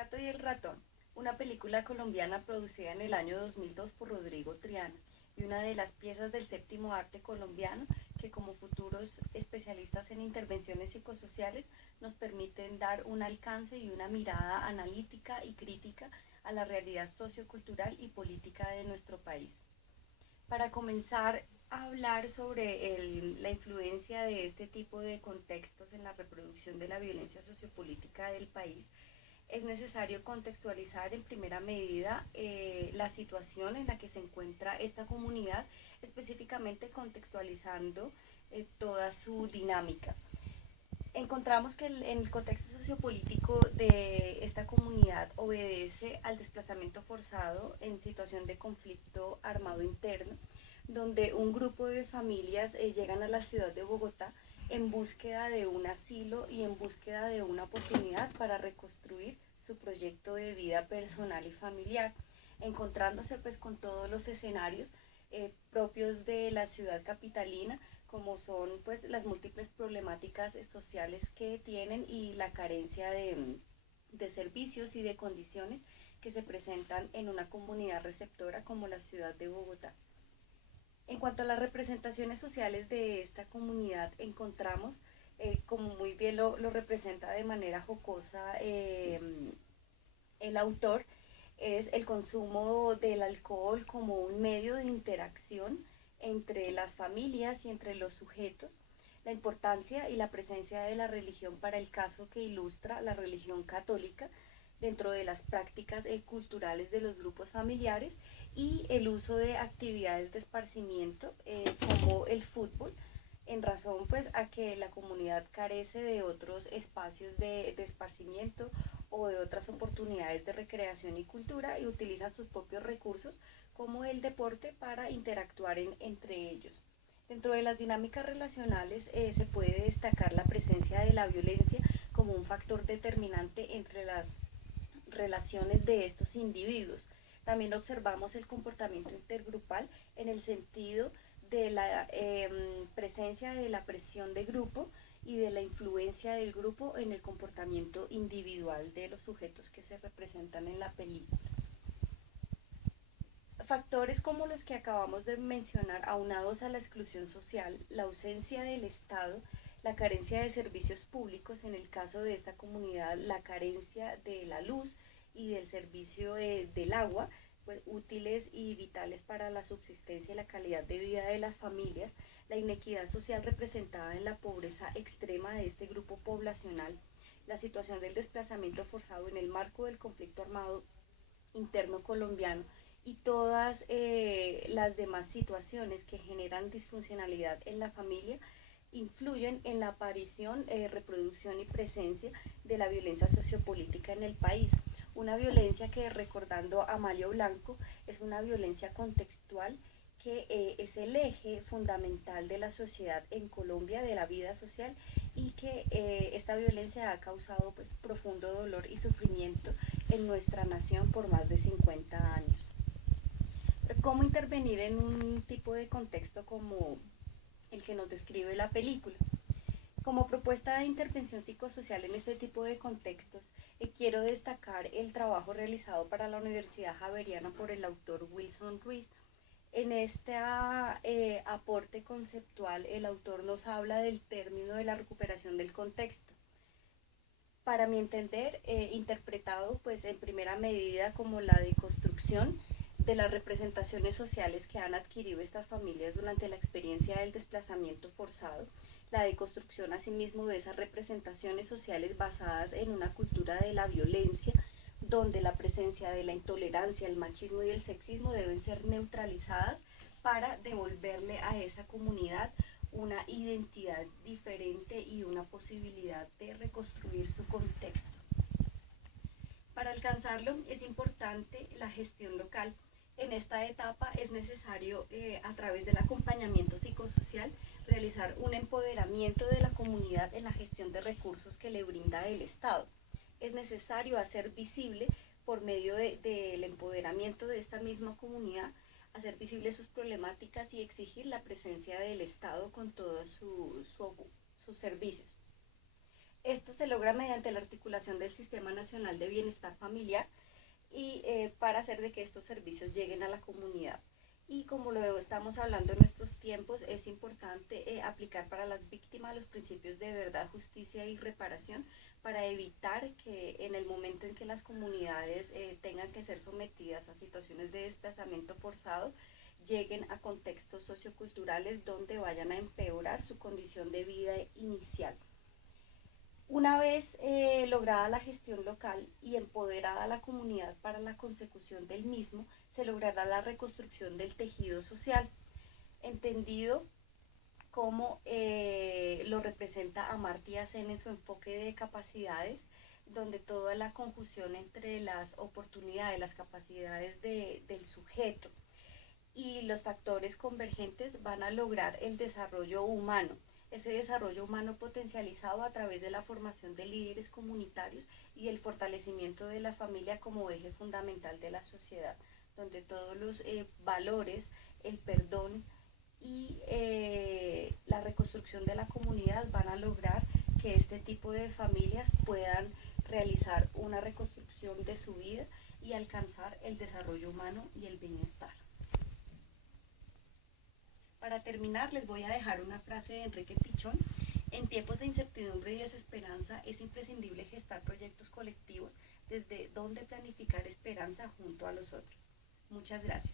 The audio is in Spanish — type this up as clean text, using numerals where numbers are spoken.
Gato y el ratón, una película colombiana producida en el año 2002 por Rodrigo Triana y una de las piezas del séptimo arte colombiano que como futuros especialistas en intervenciones psicosociales nos permiten dar un alcance y una mirada analítica y crítica a la realidad sociocultural y política de nuestro país. Para comenzar a hablar sobre la influencia de este tipo de contextos en la reproducción de la violencia sociopolítica del país, es necesario contextualizar en primera medida la situación en la que se encuentra esta comunidad, específicamente contextualizando toda su dinámica. Encontramos que en el contexto sociopolítico de esta comunidad obedece al desplazamiento forzado en situación de conflicto armado interno, donde un grupo de familias llegan a la ciudad de Bogotá en búsqueda de un asilo y en búsqueda de una oportunidad para reconstruir su proyecto de vida personal y familiar, encontrándose pues con todos los escenarios propios de la ciudad capitalina, como son pues las múltiples problemáticas sociales que tienen y la carencia de servicios y de condiciones que se presentan en una comunidad receptora como la ciudad de Bogotá. En cuanto a las representaciones sociales de esta comunidad, encontramos, como muy bien lo representa de manera jocosa el autor, es el consumo del alcohol como un medio de interacción entre las familias y entre los sujetos, la importancia y la presencia de la religión para el caso que ilustra la religión católica dentro de las prácticas culturales de los grupos familiares y el uso de actividades de esparcimiento como el fútbol en razón pues a que la comunidad carece de otros espacios de esparcimiento o de otras oportunidades de recreación y cultura y utiliza sus propios recursos como el deporte para interactuar entre ellos. Dentro de las dinámicas relacionales se puede destacar la presencia de la violencia como un factor determinante entre las relaciones de estos individuos. También observamos el comportamiento intergrupal en el sentido de la presencia de la presión de grupo y de la influencia del grupo en el comportamiento individual de los sujetos que se representan en la película. Factores como los que acabamos de mencionar, aunados a la exclusión social, la ausencia del Estado, la carencia de servicios públicos, en el caso de esta comunidad, la carencia de la luz y del servicio del agua, pues útiles y vitales para la subsistencia y la calidad de vida de las familias, la inequidad social representada en la pobreza extrema de este grupo poblacional, la situación del desplazamiento forzado en el marco del conflicto armado interno colombiano y todas las demás situaciones que generan disfuncionalidad en la familia influyen en la aparición, reproducción y presencia de la violencia sociopolítica en el país. Una violencia que, recordando a Mario Blanco, es una violencia contextual que es el eje fundamental de la sociedad en Colombia, de la vida social, y que esta violencia ha causado pues, profundo dolor y sufrimiento en nuestra nación por más de 50 años. Pero ¿cómo intervenir en un tipo de contexto como el que nos describe la película? Como propuesta de intervención psicosocial en este tipo de contextos, quiero destacar el trabajo realizado para la Universidad Javeriana por el autor Wilson Ruiz. En este aporte conceptual, el autor nos habla del término de la recuperación del contexto. Para mi entender, interpretado pues en primera medida como la deconstrucción de las representaciones sociales que han adquirido estas familias durante la experiencia del desplazamiento forzado, la deconstrucción asimismo de esas representaciones sociales basadas en una cultura de la violencia, donde la presencia de la intolerancia, el machismo y el sexismo deben ser neutralizadas para devolverle a esa comunidad una identidad diferente y una posibilidad de reconstruir su contexto. Para alcanzarlo es importante la gestión local. En esta etapa es necesario, a través del acompañamiento psicosocial, realizar un empoderamiento de la comunidad en la gestión de recursos que le brinda el Estado. Es necesario hacer visible, por medio del empoderamiento de esta misma comunidad, hacer visibles sus problemáticas y exigir la presencia del Estado con todos sus servicios. Esto se logra mediante la articulación del Sistema Nacional de Bienestar Familiar y para hacer de que estos servicios lleguen a la comunidad. Y como lo estamos hablando en nuestros tiempos, es importante aplicar para las víctimas los principios de verdad, justicia y reparación para evitar que en el momento en que las comunidades tengan que ser sometidas a situaciones de desplazamiento forzado, lleguen a contextos socioculturales donde vayan a empeorar su condición de vida inicial. Una vez lograda la gestión local y empoderada la comunidad para la consecución del mismo, se logrará la reconstrucción del tejido social, entendido como lo representa Amartya Sen en su enfoque de capacidades, donde toda la conjunción entre las oportunidades, las capacidades del sujeto y los factores convergentes van a lograr el desarrollo humano. Ese desarrollo humano potencializado a través de la formación de líderes comunitarios y el fortalecimiento de la familia como eje fundamental de la sociedad, donde todos los valores, el perdón y la reconstrucción de la comunidad van a lograr que este tipo de familias puedan realizar una reconstrucción de su vida y alcanzar el desarrollo humano y el bienestar. Para terminar, les voy a dejar una frase de Enrique Pichón. En tiempos de incertidumbre y desesperanza es imprescindible gestar proyectos colectivos desde donde planificar esperanza junto a los otros. Muchas gracias.